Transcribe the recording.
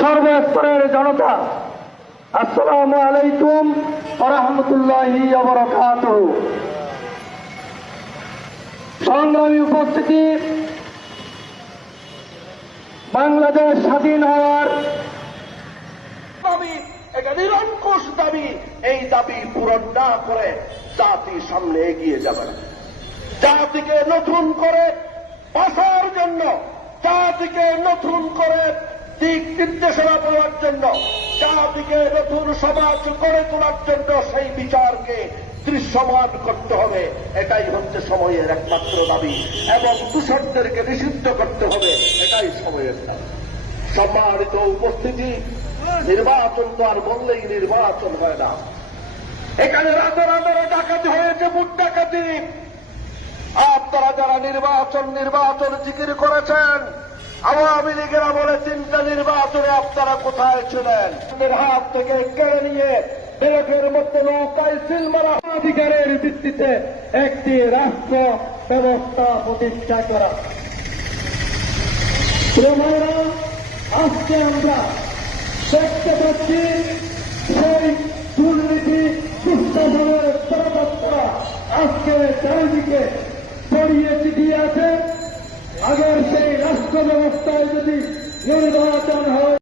সর্বস্তরের জনতা, আসসালামু আলাইকুম ওয়া রাহমাতুল্লাহি ওয়া বারাকাতুহু। সংগ্রামী উপস্থিতি, বাংলাদেশ স্বাধীন হওয়ার দাবি, এটা নিরঙ্কুশ দাবি। এই দাবি পূরণ না করে জাতি সামনে এগিয়ে যাবে না। জাতিকে নতুন করে বাঁচার জন্য, জাতিকে নতুন করে দিক নির্দেশনা দেওয়ার জন্য, জাতিকে নতুন সমাজ গড়ে তোলার জন্য সেই বিচারকে দৃশ্যমান করতে হবে। এটাই হচ্ছে সময়ের একমাত্র দাবি, এবং দূষকদেরকে নিষিদ্ধ করতে হবে। এটাই সময়ের দাবি। সম্মানিত উপস্থিতি, নির্বাচন তো আর বললেই নির্বাচন হয় না। এখানে রাতের আধারে ডাকাতি হয়েছে, ভোট ডাকাতি। আপনারা যারা নির্বাচন জিকির করেছেন, আওয়ামী লীগেরা বলে 3টা নির্বাচনে আপনারা কোথায় ছিলেন? হাত থেকে কেড়ে নিয়ে ব্যালটের মধ্যে নৌকায় সিল মারা অধিকারের ভিত্তিতে একটি রাষ্ট্র ব্যবস্থা প্রতিষ্ঠা করা। আজকে আমরা দেখতে পাচ্ছি সেই দুর্নীতি সুষ্ঠুভাবে করা আজকে চারিদিকে ছড়িয়ে ছিটিয়ে আছে। আগের সেই রাষ্ট্র ব্যবস্থায় যদি নির্বাচন হয়